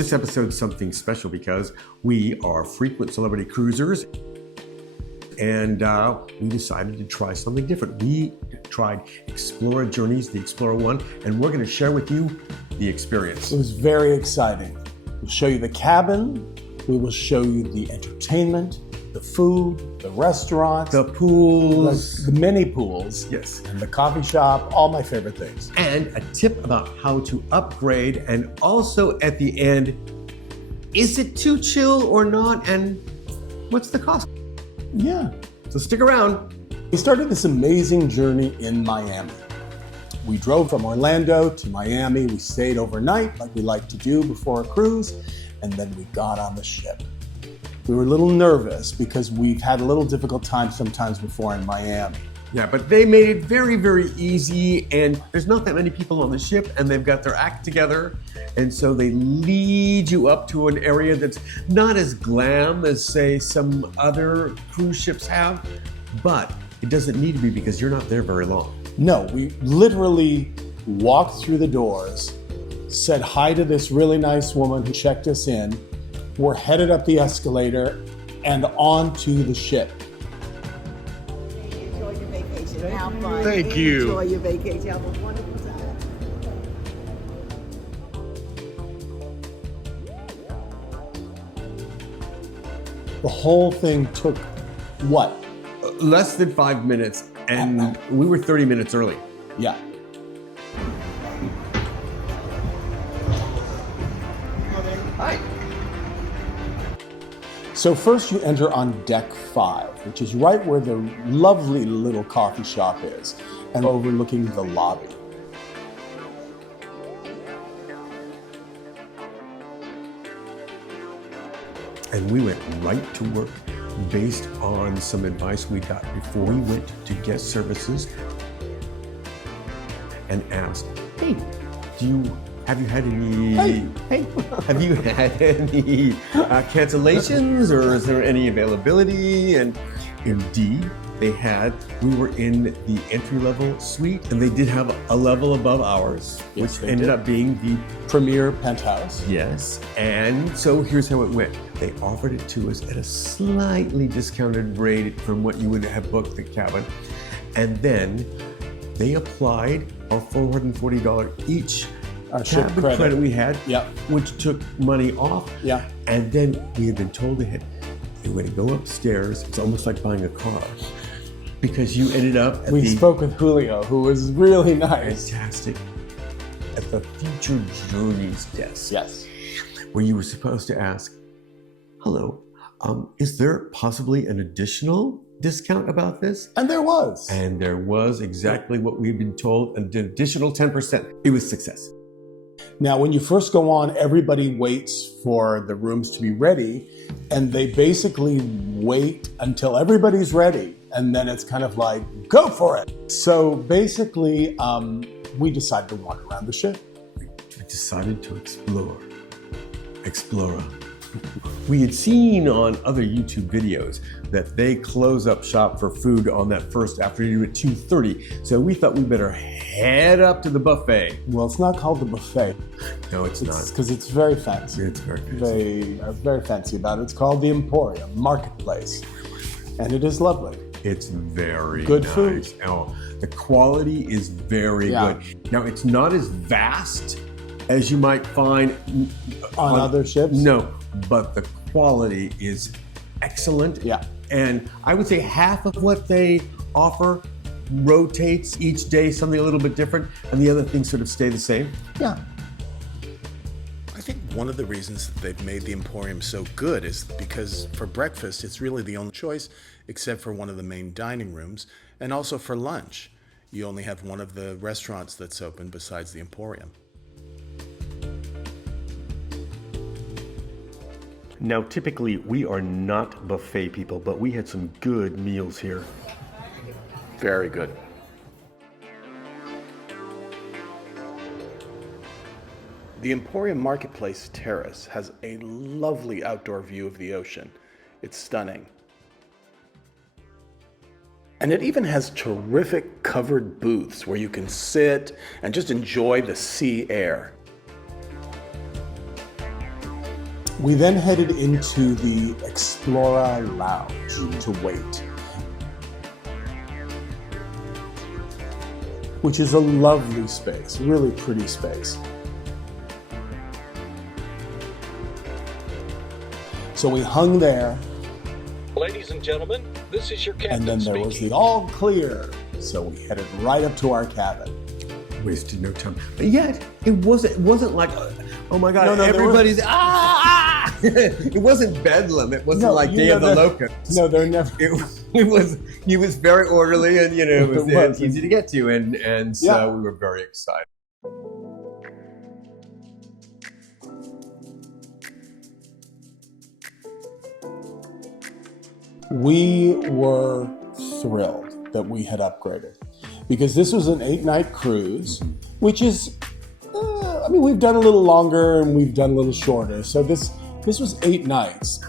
this episode something special because we are frequent celebrity cruisers and we decided to try something different. We tried Explora Journeys, the Explora one, and we're going to share with you the experience. It was very exciting. We'll show you the cabin, we will show you the entertainment, the food, the restaurant, The pools. the mini pools, Yes. and the coffee shop, all my favorite things. And a tip about how to upgrade, and also at the end, is it too chill or not, and what's the cost? Yeah. So stick around. We started this amazing journey in Miami. We drove from Orlando to Miami. We stayed overnight like we like to do before a cruise, and then we got on the ship. We were a little nervous because we've had a little difficult time sometimes before in Miami. Yeah, but they made it very, very easy, and there's not that many people on the ship, and they've got their act together, and so they lead you up to an area that's not as glam as, say, some other cruise ships have, but it doesn't need to be because you're not there very long. No, we literally walked through the doors, said hi to this really nice woman who checked us in. We're headed up the escalator and onto the ship. Enjoy your vacation. Have fun. Thank you. Enjoy your vacation. Have a wonderful time. The whole thing took, what? Less than 5 minutes, and we were 30 minutes early. Yeah. Hi. So first you enter on deck 5, which is right where the lovely little coffee shop is, and overlooking the lobby. And we went right to work based on some advice we got before we went to guest services and asked, hey, have you had any have you had any cancellations, or is there any availability? And indeed they had. We were in the entry-level suite, and they did have a level above ours, Yes, which they ended did. up being the Premier Penthouse. Yes, and so here's how it went. They offered it to us at a slightly discounted rate from what you would have booked the cabin. And then they applied our $440 each Our ship cabin credit we had, Yep. which took money off. Yeah. And then we had been told ahead, you're going to go upstairs. It's almost like buying a car because you ended up at We the spoke with Julio, who was really nice. fantastic, at the Future Journeys desk. Yes. Where you were supposed to ask, hello, is there possibly an additional discount about this? And there was. And there was exactly what we'd been told, an additional 10%. It was success. Now, when you first go on, everybody waits for the rooms to be ready, and they basically wait until everybody's ready, and then it's kind of like, go for it. So basically, we decided to wander around the ship. We decided to Explora. We had seen on other YouTube videos that they close up shop for food on that first afternoon at 2:30. So we thought we better head up to the buffet. Well, it's not called the buffet. No, it's not. Because it's very fancy. It's very fancy. They are very fancy about it. It's called the Emporium Marketplace, and it is lovely. It's very Good nice. food. Oh, the quality is very Yeah. good. Now, it's not as vast as you might find On other ships? No, but the quality is excellent. Yeah. And I would say half of what they offer rotates each day, something a little bit different, and the other things sort of stay the same. Yeah. I think one of the reasons that they've made the Emporium so good is because for breakfast, it's really the only choice, except for one of the main dining rooms, and also for lunch. You only have one of the restaurants that's open besides the Emporium. Now, typically, we are not buffet people, but we had some good meals here. Very good. The Emporium Marketplace Terrace has a lovely outdoor view of the ocean. It's stunning. And it even has terrific covered booths where you can sit and just enjoy the sea air. We then headed into the Explora lounge to wait, which is a lovely space, really pretty space. So we hung there. Ladies and gentlemen, this is your captain And then there was speaking. the all clear. So we headed right up to our cabin. Wasted no time. But yet, it wasn't like, oh my God, No, everybody's, It wasn't bedlam. It wasn't like Day of the Locusts. No, they're never. He was very orderly and, it was It was. easy to get to. And so we were very excited. We were thrilled that we had upgraded because this was an 8-night cruise, which is, we've done a little longer and we've done a little shorter. So this was 8 nights.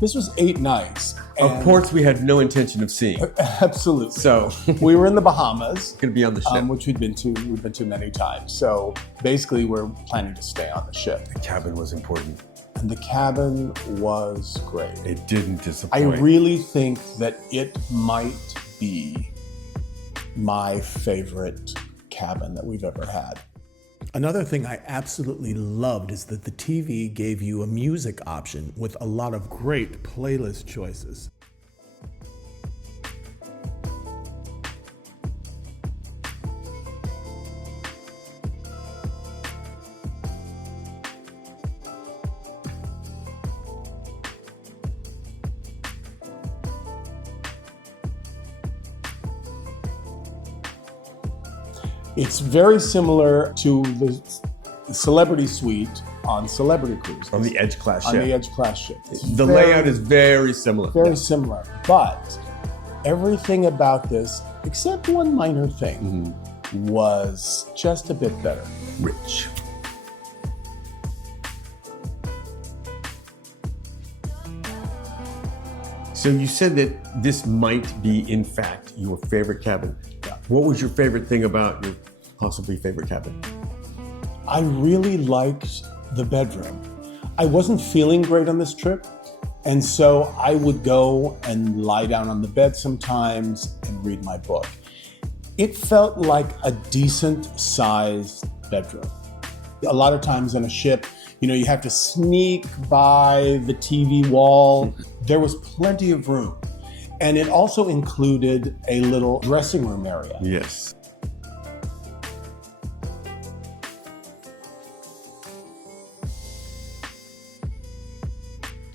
This was 8 nights. Of course, we had no intention of seeing. Absolutely. So We were in the Bahamas, going to be on the ship. which we've been to many times. So basically, we're planning to stay on the ship. The cabin was important. And the cabin was great. It didn't I disappoint. really think that it might be my favorite cabin that we've ever had. Another thing I absolutely loved is that the TV gave you a music option with a lot of great playlist choices. It's very similar to the Celebrity Suite on Celebrity Cruise. On the Edge class On ship. the Edge class ship. It's The layout is very similar. very similar, but everything about this, except one minor thing, was just a bit better. Rich. So you said that this might be, in fact, your favorite cabin. What was your favorite thing about your possibly favorite cabin? I really liked the bedroom. I wasn't feeling great on this trip, and so I would go and lie down on the bed sometimes and read my book. It felt like a decent sized bedroom. A lot of times on a ship, you have to sneak by the TV wall. There was plenty of room. And it also included a little dressing room area. Yes.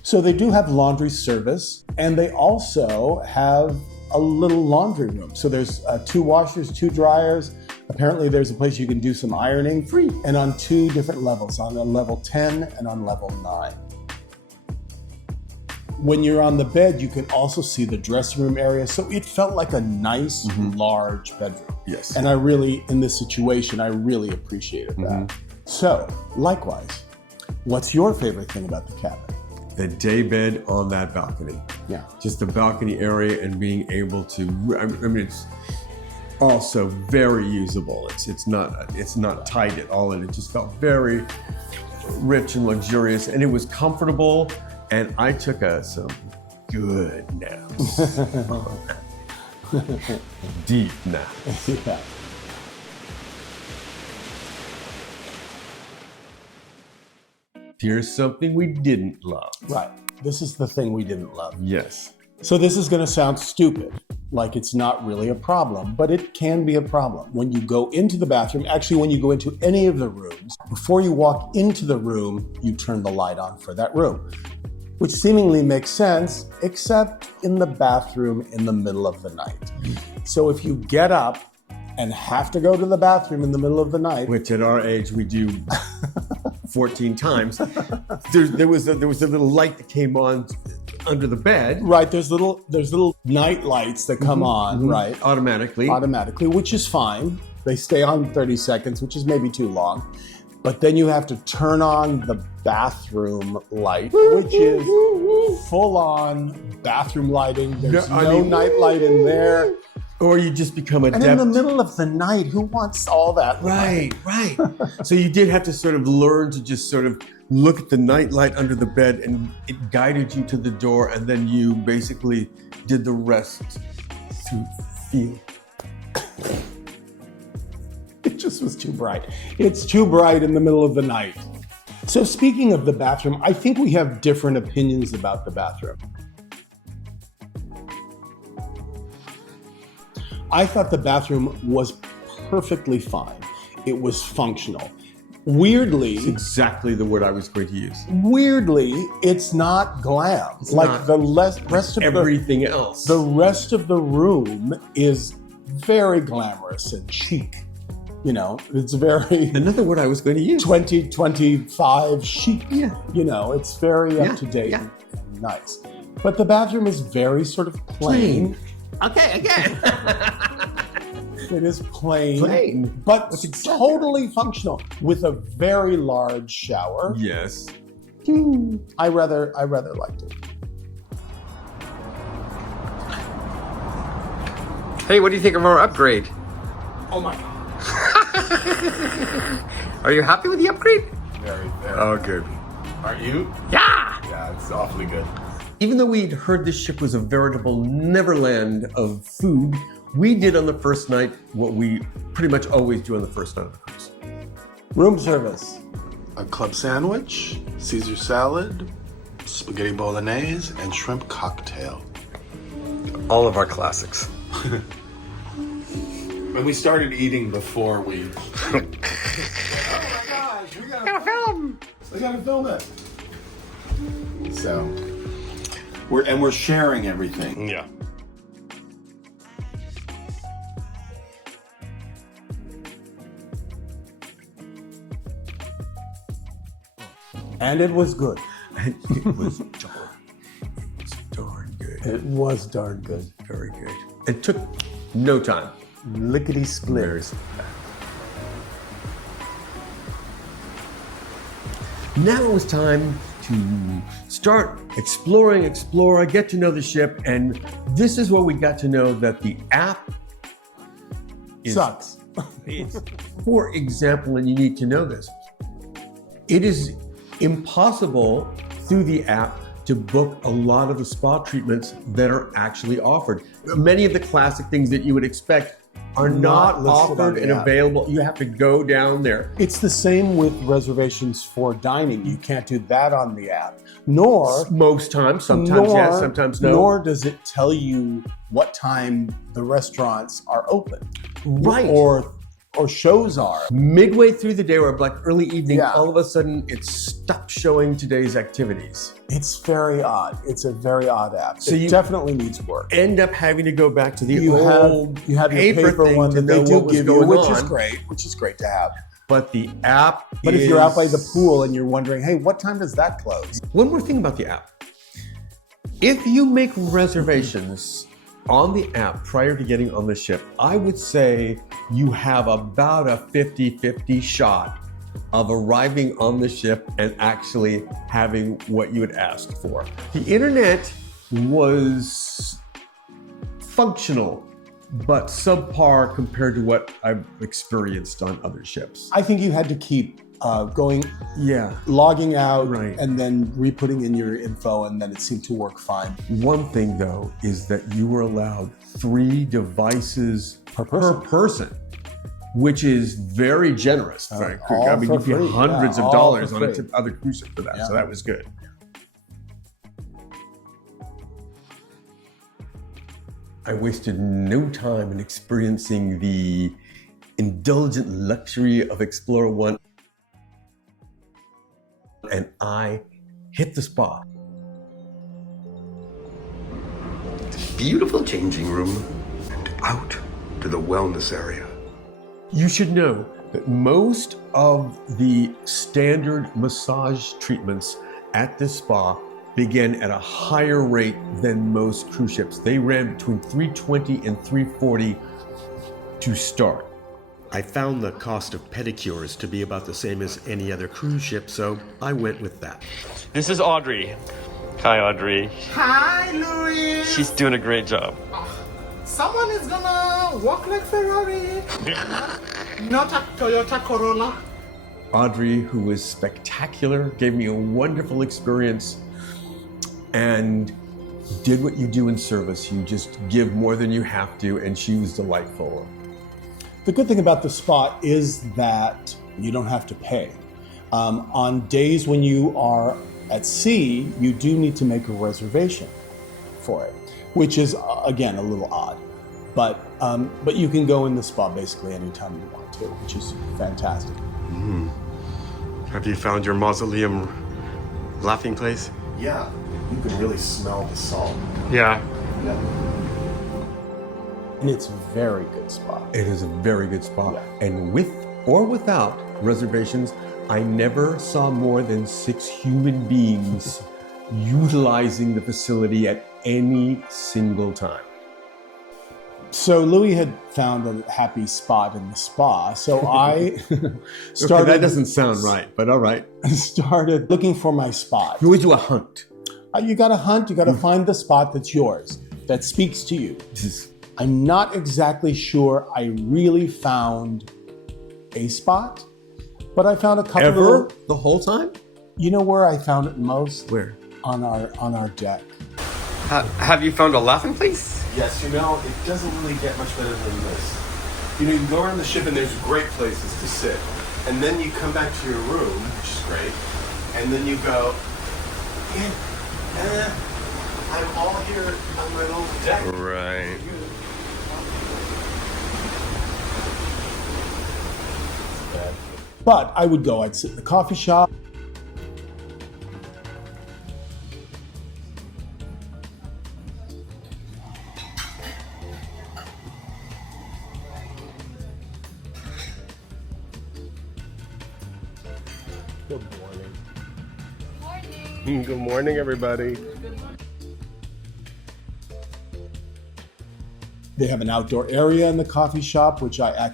So they do have laundry service, and they also have a little laundry room. So there's 2 washers, 2 dryers. Apparently there's a place you can do some ironing free, and on 2 different levels, on a level 10 and on level 9. When you're on the bed, you can also see the dressing room area. So it felt like a nice, large bedroom. Yes. And in this situation, I really appreciated that. So, likewise, what's your favorite thing about the cabin? The day bed on that balcony. Yeah. Just the balcony area and being able to, it's also very usable. It's not tight at all, and it just felt very rich and luxurious, and it was comfortable. And I took some good naps. Deep naps. Yeah. Here's something we didn't love. Right. This is the thing we didn't love. Yes. So this is going to sound stupid, like it's not really a problem, but it can be a problem. When you go into the bathroom, actually when you go into any of the rooms, before you walk into the room, you turn the light on for that room, which seemingly makes sense, except in the bathroom in the middle of the night. So if you get up and have to go to the bathroom in the middle of the night, Which at our age we do 14 times. There was a little light that came on under the bed. Right, there's little night lights that come on, right? Automatically, which is fine. They stay on 30 seconds, which is maybe too long. But then you have to turn on the bathroom light, which is full-on bathroom lighting. There's no night light in there. Or you just become adept. And in the middle of the night, who wants all that light? Right. So you did have to sort of learn to just sort of look at the night light under the bed, and it guided you to the door, and then you basically did the rest through feel. It just was too bright. It's too bright in the middle of the night. So speaking of the bathroom, I think we have different opinions about the bathroom. I thought the bathroom was perfectly fine. It was functional. Weirdly, That's exactly the word I was going to use. Weirdly, it's not glam. It's like not. the rest of Everything else. The rest of the room is very glamorous and chic. You know, it's very Another word I was going to use. 2025 chic. Yeah. You know, it's very up to date and nice. But the bathroom is very sort of plain. Okay, again. It is plain. But That's exactly totally functional with a very large shower. Yes. I rather liked it. Hey, what do you think of our upgrade? Oh my God. Are you happy with the upgrade? Very. Oh, good. Are you? Yeah! Yeah, it's awfully good. Even though we'd heard this ship was a veritable neverland of food, we did on the first night what we pretty much always do on the first night of the cruise. Room service. A club sandwich, Caesar salad, spaghetti bolognese, and shrimp cocktail. All of our classics. And we started eating before we... Oh my gosh, we gotta film. We gotta film it. So, we're sharing everything. Yeah. And it was good. It was darn good. It was darn good. Very good. It took no time. Lickety split. Now it was time to start exploring Explora, get to know the ship, and this is where we got to know that the app Sucks. For example, and you need to know this, it is impossible through the app to book a lot of the spa treatments that are actually offered. Many of the classic things that you would expect are not listed on offered the and app. available. You have to go down there. It's the same with reservations for dining. You can't do that on the app. Nor Most times, sometimes yes, sometimes no. Nor does it tell you what time the restaurants are open. Right. Or shows are. Midway through the day or like early evening, Yeah. all of a sudden it stopped showing today's activities. It's very odd. It's a very odd app. So it you definitely needs work. End up having to go back to the You old have your paper thing one to that they know do what was give you, going which on. is great to have. But the app But if you're out by the pool and you're wondering, hey, what time does that close? One more thing about the app. If you make reservations on the app prior to getting on the ship, I would say you have about a 50-50 shot of arriving on the ship and actually having what you had asked for. The internet was functional, but subpar compared to what I've experienced on other ships. I think you had to keep going, Yeah. logging out, Right. and then re-putting in your info, and then it seemed to work fine. One thing though is that you were allowed 3 devices Per person. which is very generous. Frank. all I mean, for you pay free. hundreds Yeah, of all dollars for on free. other cruise ships for that, so Yeah. that was good. I wasted no time in experiencing the indulgent luxury of Explora 1, and I hit the spot. Beautiful changing room and out to the wellness area. You should know that most of the standard massage treatments at this spa began at a higher rate than most cruise ships. They ran between 320 and 340 to start. I found the cost of pedicures to be about the same as any other cruise ship, so I went with that. This is Audrey. Hi, Audrey. Hi, Louis. She's doing a great job. Someone is gonna walk like Ferrari. Not a Toyota Corolla. Audrey, who was spectacular, gave me a wonderful experience and did what you do in service. You just give more than you have to, and she was delightful. The good thing about the spa is that you don't have to pay. On days when you are at sea, you do need to make a reservation for it, which is, again, a little odd. But you can go in the spa basically anytime you want to, which is fantastic. Have you found your mausoleum laughing place? Yeah, you can really smell the salt. Yeah. And it's a very good spa. It is a very good spa. Yeah. And with or without reservations, I never saw more than 6 human beings utilizing the facility at any single time. So Louis had found a happy spot in the spa. So I started. Okay, that doesn't sound right, but all right. Started looking for my spot. You always do a hunt. You got to hunt. You got to find the spot that's yours, that speaks to you. I'm not exactly sure I really found a spot, but I found a couple. Ever? The whole time? You know where I found it most? Where? On our deck. Have you found a laughing place? Yes, it doesn't really get much better than this. You can go around the ship and there's great places to sit. And then you come back to your room, which is great. And then you go, I'm all here on my little deck. Right. But I'd sit in the coffee shop. Good morning. Good morning, everybody. They have an outdoor area in the coffee shop, which I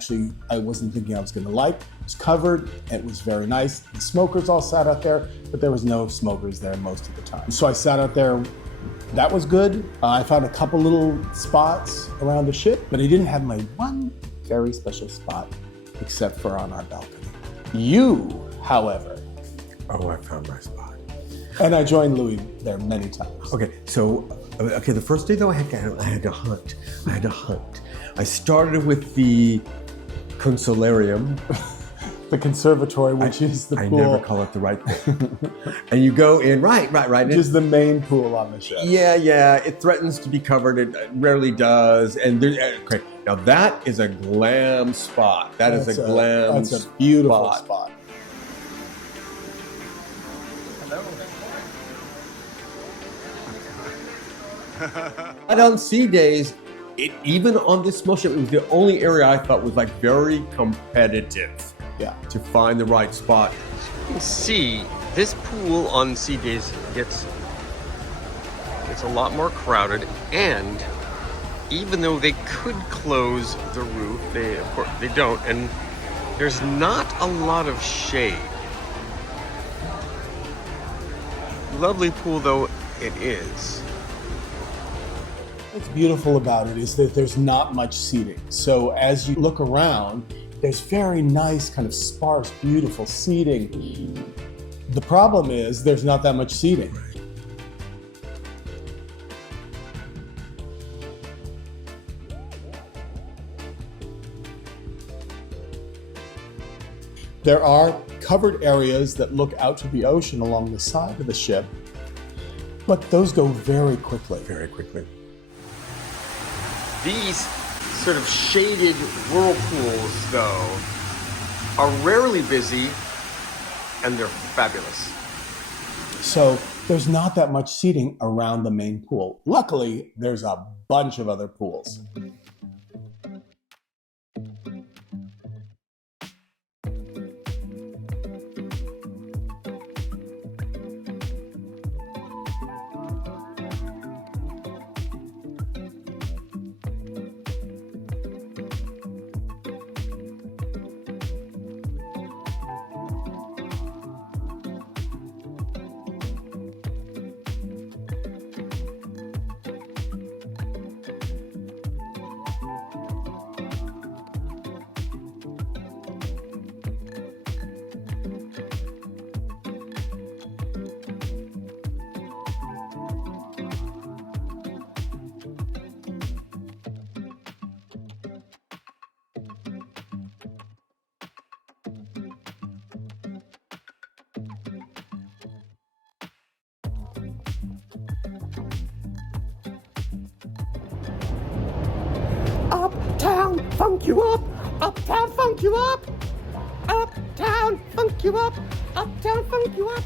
wasn't thinking I was going to like. It was covered. It was very nice. The smokers all sat out there, but there was no smokers there most of the time. So I sat out there. That was good. I found a couple little spots around the ship, but I didn't have my one very special spot, except for on our balcony. You, however. Oh, I found my spot. And I joined Louis there many times. Okay, the first day though, I had to hunt. I started with the consolarium. The conservatory, which is the pool. I never call it the right thing. And you go in, right. Which is the main pool on the ship. Yeah, it threatens to be covered. It rarely does. And okay, now that is a glam spot. That's a beautiful spot. But on sea days, even on this small ship, it was the only area I thought was like very competitive. Yeah. To find the right spot. You can see this pool on sea days gets a lot more crowded, and even though they could close the roof, of course they don't, and there's not a lot of shade. Lovely pool though it is. What's beautiful about it is that there's not much seating. So as you look around, there's very nice, kind of sparse, beautiful seating. The problem is there's not that much seating. There are covered areas that look out to the ocean along the side of the ship, but those go very quickly. Very quickly. These sort of shaded whirlpools, though, are rarely busy, and they're fabulous. So there's not that much seating around the main pool. Luckily, there's a bunch of other pools. Uptown, funk you up. Uptown, funk you up. Uptown, funk you up. Uptown, funk you up.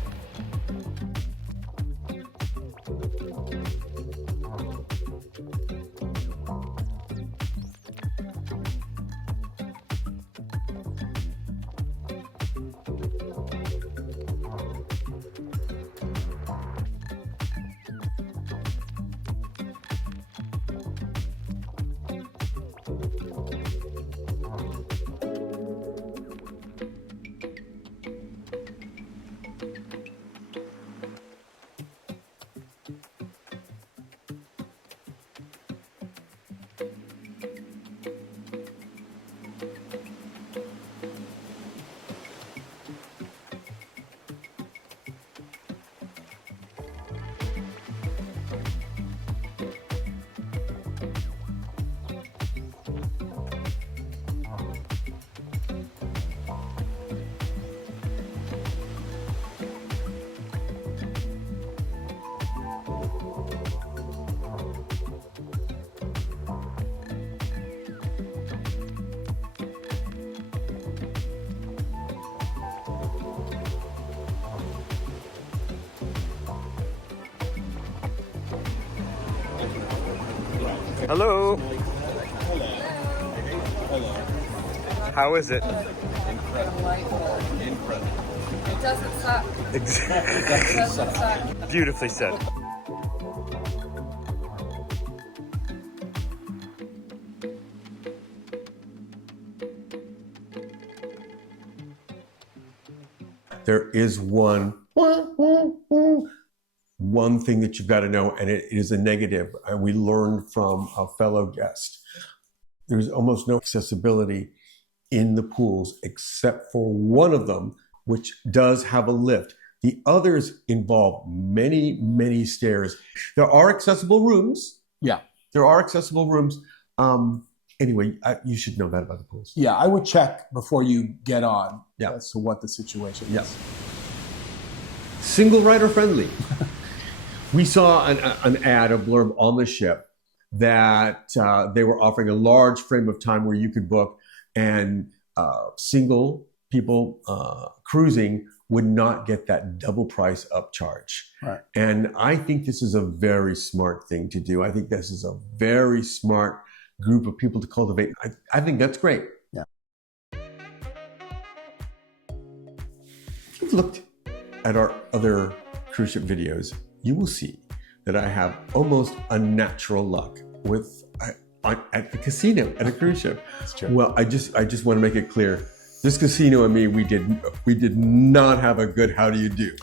Hello. How is it? It doesn't suck. It doesn't suck. Beautifully said. There is one thing that you've got to know, and it is a negative. And we learned from a fellow guest. There's almost no accessibility in the pools except for one of them, which does have a lift. The others involve many, many stairs. There are accessible rooms. Yeah. There are accessible rooms. Anyway, you should know that about the pools. Yeah, I would check before you get on Yeah. as to what the situation is. Yes. Single rider friendly. We saw an ad, a blurb on the ship that they were offering a large frame of time where you could book, and single people cruising would not get that double price upcharge. Right. And I think this is a very smart thing to do. I think this is a very smart group of people to cultivate. I think that's great. Yeah. If you've looked at our other cruise ship videos, you will see that I have almost unnatural luck with at the casino at a cruise ship. That's true. Well, I just want to make it clear, this casino and me, we did not have a good how do you do.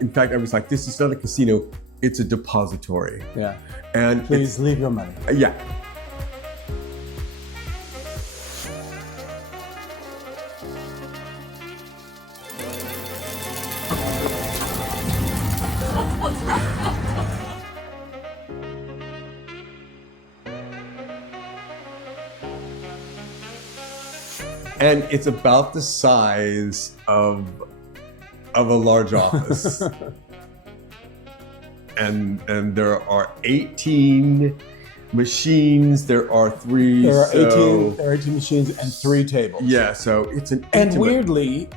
In fact, I was like, this is not a casino, it's a depository. Yeah. And Please leave your money. Yeah. And it's about the size of a large office. and there are 18 machines. There are three. There are 18 machines and 3 tables. Yeah, so it's an And intimate. weirdly,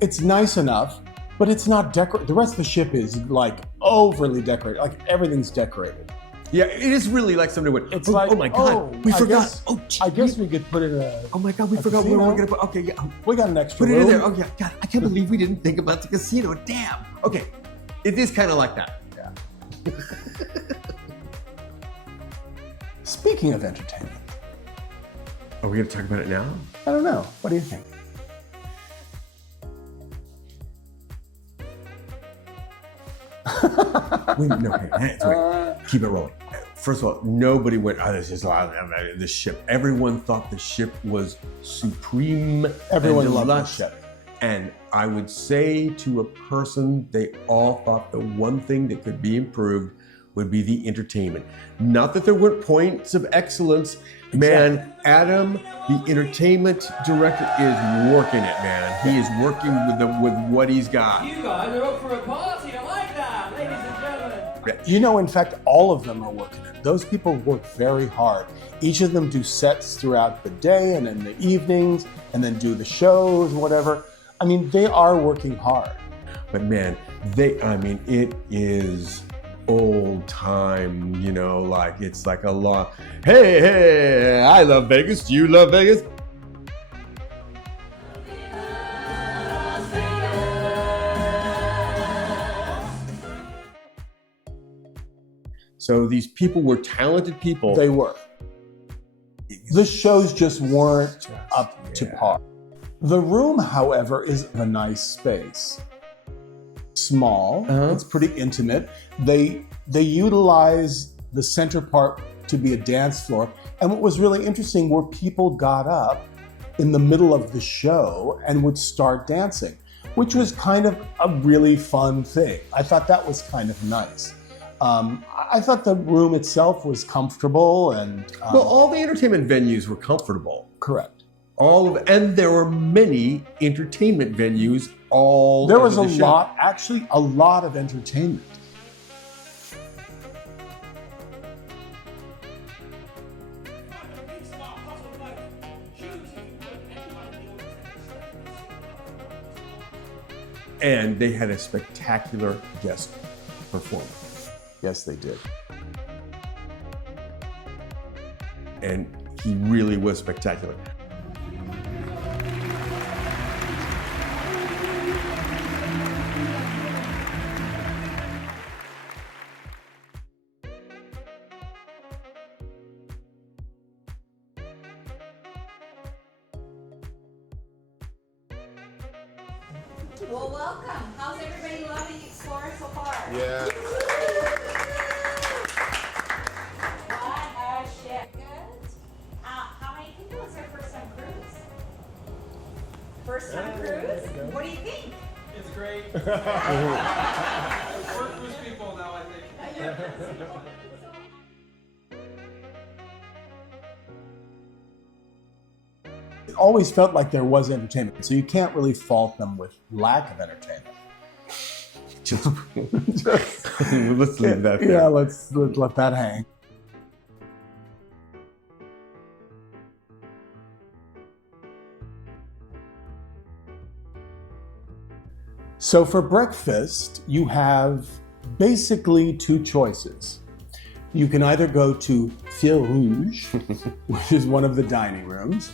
it's nice enough, but it's not decorated. The rest of the ship is like overly decorated. Like everything's decorated. Yeah, it is really like somebody went, It's oh, like, oh my God, we I forgot. guess- I guess we could put in a. Oh my God, we a forgot where casino. we're gonna put. Okay, yeah, We got an extra put it room. in there. Oh yeah, God, I can't believe we didn't think about the casino. Damn. Okay, it is kind of like that. Yeah. Speaking of entertainment, Are we gonna talk about it now? I don't know. What do you think? Keep it rolling. First of all, nobody went, oh, this is the ship. Everyone thought the ship was supreme. Everyone and loved the deluxe. ship. And I would say to a person, they all thought the one thing that could be improved would be the entertainment. Not that there weren't points of excellence. Man, Adam, the entertainment director, is working it, man. He is working with what he's got. You guys are up for a party. I like that, ladies and gentlemen. You know, in fact, all of them are working it. Those people work very hard. Each of them do sets throughout the day and in the evenings, and then do the shows, whatever. I mean, they are working hard. But man, it is old time, you know, like it's like a lot. Hey, I love Vegas. Do you love Vegas? So these people were talented people. They were. The shows just weren't up to par. The room, however, is a nice space. Small, it's pretty intimate. They utilize the center part to be a dance floor. And what was really interesting were people got up in the middle of the show and would start dancing, which was kind of a really fun thing. I thought that was kind of nice. I thought the room itself was comfortable and... well, all the entertainment venues were comfortable. Correct. And there were many entertainment venues all There was over the ship. Actually a lot of entertainment. And they had a spectacular guest performance. Yes, they did. And he really was spectacular. Well, welcome. How's everybody loving Explora so far? Yeah. What a shit. Good. How many people is their first time cruise? First time cruise? What do you think? It's great. We're cruise people now, I think. It always felt like there was entertainment, so you can't really fault them with lack of entertainment. Let's leave that there. Yeah, let's let that hang. So for breakfast, you have basically two choices. You can either go to Fil Rouge, which is one of the dining rooms,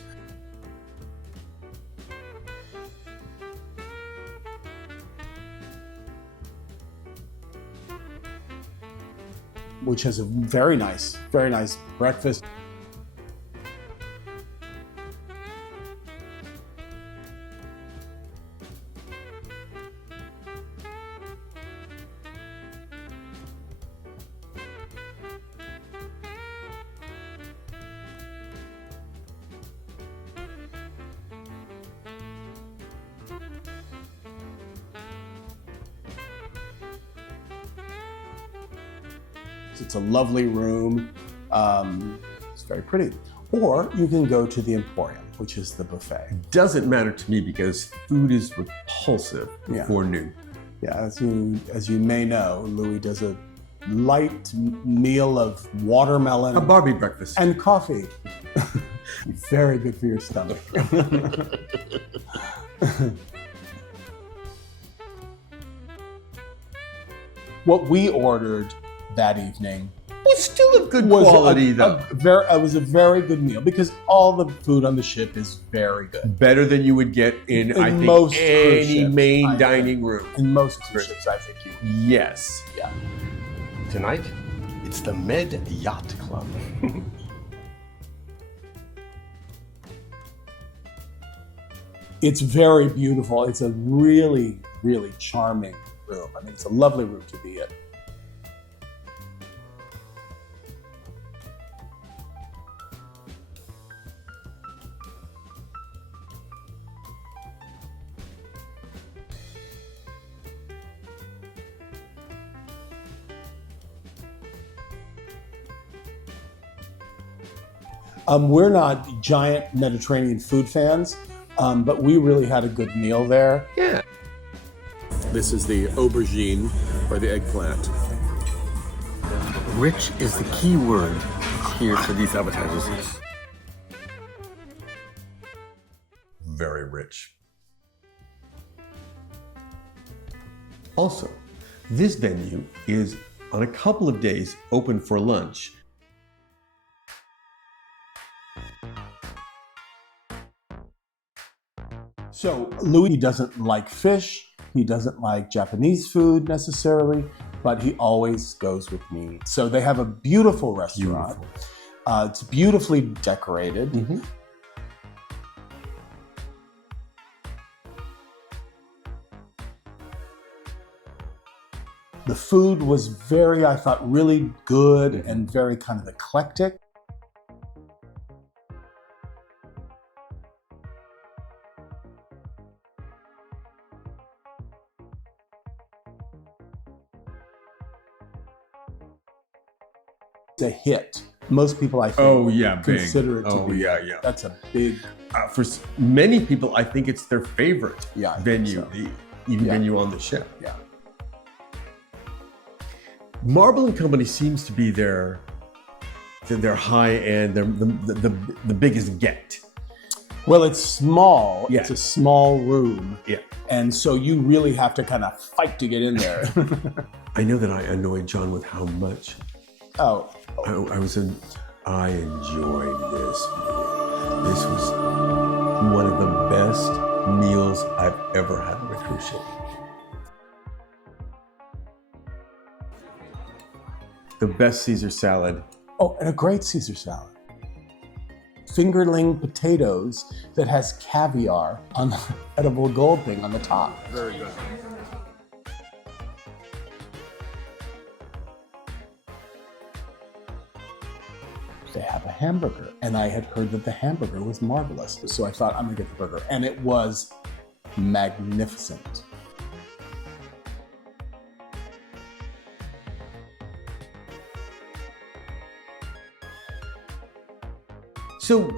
which has a very nice breakfast. It's a lovely room. It's very pretty. Or you can go to the Emporium, which is the buffet. Doesn't matter to me because food is repulsive before noon. Yeah, as you may know, Louis does a light meal of watermelon. A Barbie breakfast. And coffee. Very good for your stomach. What we ordered that evening was still of good quality, though. It was a very good meal because all the food on the ship is very good. Better than you would get in I think, most any main dining room. In most cruise ships, I think you would. Yes. Yeah. Tonight, it's the Med Yacht Club. It's very beautiful. It's a really, really charming room. I mean, it's a lovely room to be in. We're not giant Mediterranean food fans, but we really had a good meal there. Yeah. This is the aubergine, or the eggplant. Rich is the key word here for these appetizers. Very rich. Also, this venue is on a couple of days open for lunch. So Louis doesn't like fish, he doesn't like Japanese food necessarily, but he always goes with me. So they have a beautiful restaurant. It's beautifully decorated. Mm-hmm. The food was very, I thought, really good and very kind of eclectic. It's a hit. Most people, I think, consider it to be. Yeah. That's a big. For many people, I think it's their favorite venue, so. venue on the ship. Yeah. Marble and Company seems to be their high end, the biggest get. Well, it's small. Yeah. It's a small room. Yeah. And so you really have to kind of fight to get in there. I know that I annoyed John with how much. Oh. I enjoyed this meal. This was one of the best meals I've ever had on a cruise ship. The best Caesar salad. Oh, and a great Caesar salad. Fingerling potatoes that has caviar on the edible gold thing on the top. Very good. They have a hamburger, and I had heard that the hamburger was marvelous. So I thought, I'm gonna get the burger, and it was magnificent. So,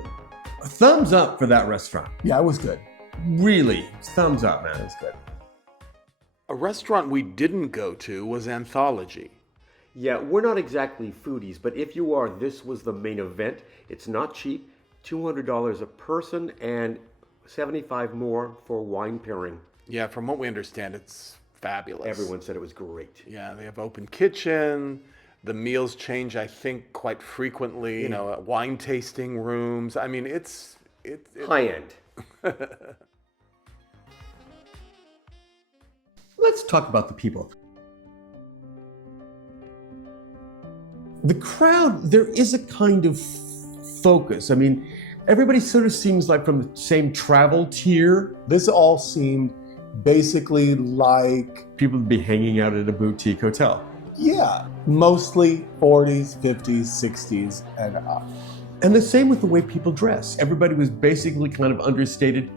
thumbs up for that restaurant. Yeah, it was good. Really, thumbs up, man. It was good. A restaurant we didn't go to was Anthology. Yeah, we're not exactly foodies, but if you are, this was the main event. It's not cheap, $200 a person and $75 more for wine pairing. Yeah, from what we understand, it's fabulous. Everyone said it was great. Yeah, they have open kitchen. The meals change, I think, quite frequently. You know, wine tasting rooms. I mean, it's high end. Let's talk about the people. The crowd, there is a kind of focus. I mean, everybody sort of seems like from the same travel tier. This all seemed basically like people would be hanging out at a boutique hotel. Yeah, mostly 40s, 50s, 60s, and up. And the same with the way people dress. Everybody was basically kind of understated.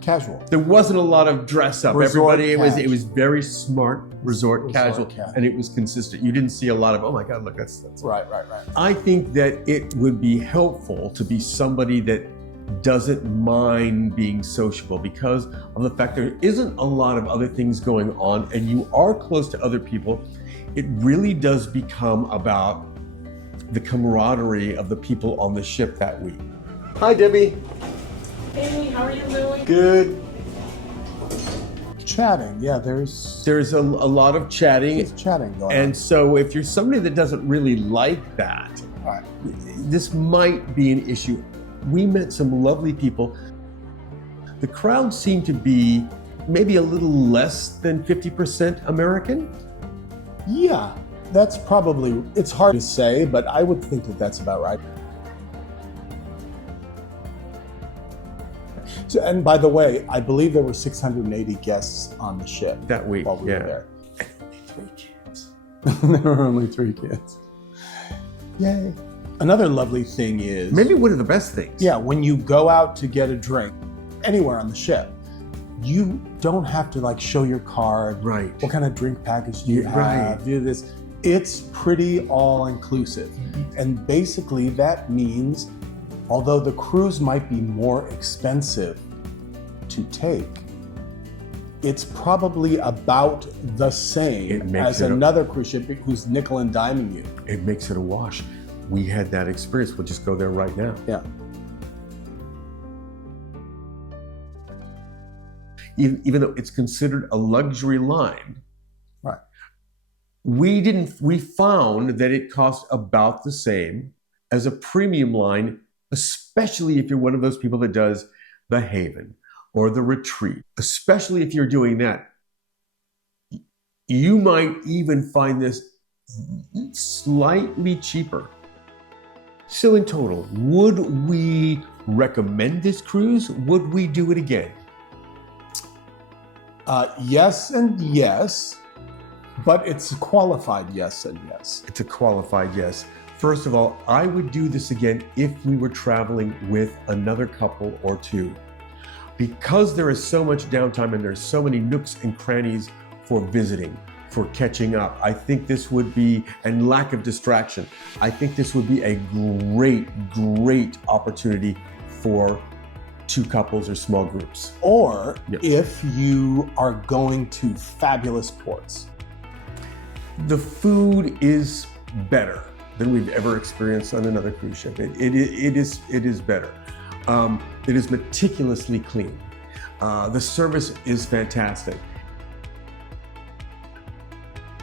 Casual. There wasn't a lot of dress up. Resort Everybody, it was very smart resort casual, and it was consistent. You didn't see a lot of, oh my God, look, that's right. I think that it would be helpful to be somebody that doesn't mind being sociable because of the fact there isn't a lot of other things going on and you are close to other people. It really does become about the camaraderie of the people on the ship that week. Hi, Debbie. Hey, how are you doing? Good. Chatting, yeah, there's a lot of chatting. There's chatting going on. And so if you're somebody that doesn't really like that, right, this might be an issue. We met some lovely people. The crowd seemed to be maybe a little less than 50% American. Yeah, that's probably, it's hard to say, but I would think that that's about right. So, and by the way, I believe there were 680 guests on the ship that week while we were there. And only 3 kids. There were only 3 kids. Yay. Another lovely thing is... maybe one of the best things. Yeah, when you go out to get a drink, anywhere on the ship, you don't have to like show your card. Right. What kind of drink package do you have? Right. Do this. It's pretty all-inclusive. And basically that means, although the cruise might be more expensive to take, it's probably about the same as another cruise ship who's nickel and diming you. It makes it a wash. We had that experience. We'll just go there right now. Yeah. Even though it's considered a luxury line, right? We found that it cost about the same as a premium line, especially if you're one of those people that does the Haven or the Retreat. Especially if you're doing that, you might even find this slightly cheaper. So in total, would we recommend this cruise? Would we do it again? Yes and yes, but it's a qualified yes and yes. It's a qualified yes. First of all, I would do this again if we were traveling with another couple or two. Because there is so much downtime and there's so many nooks and crannies for visiting, for catching up, I think this would be, and lack of distraction, I think this would be a great opportunity for two couples or small groups. Or if you are going to fabulous ports. The food is better than we've ever experienced on another cruise ship. It is better. It is meticulously clean. The service is fantastic.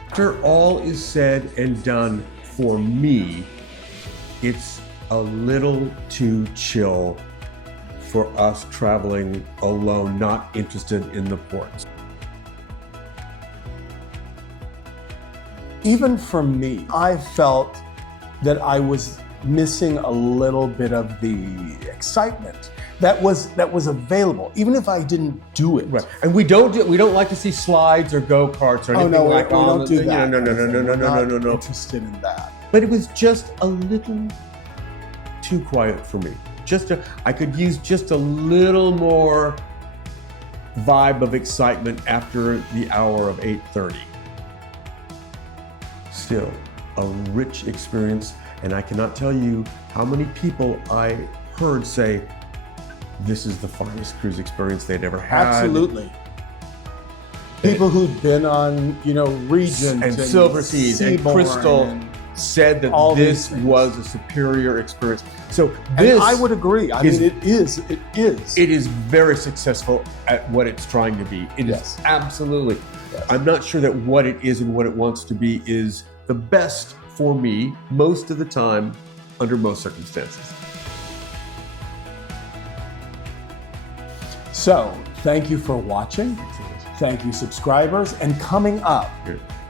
After all is said and done, for me, it's a little too chill for us traveling alone, not interested in the ports. Even for me, I felt that I was missing a little bit of the excitement that was available, even if I didn't do it. Right, and we don't like to see slides or go-karts or anything we don't do that. No. Not interested in that. But it was just a little too quiet for me. I could use just a little more vibe of excitement after the hour of 8:30. Still, a rich experience, and I cannot tell you how many people I heard say this is the finest cruise experience they'd ever had. Absolutely. People who'd been on, Regent and Silver Seas and Crystal said that this was a superior experience. So this, and I would agree. I mean, it is. It is very successful at what it's trying to be. It is absolutely. Yes. I'm not sure that what it is and what it wants to be is the best for me most of the time under most circumstances. So, thank you for watching. Thank you, subscribers. And coming up,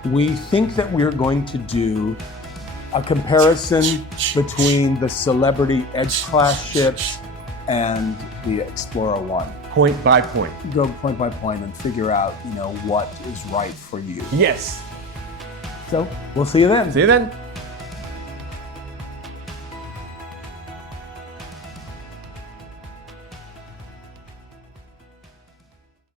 we think that we're going to do a comparison between the Celebrity Edge Class ship and the Explora 1. Point by point. Go point by point and figure out, what is right for you. Yes. So, we'll see you then. See you then.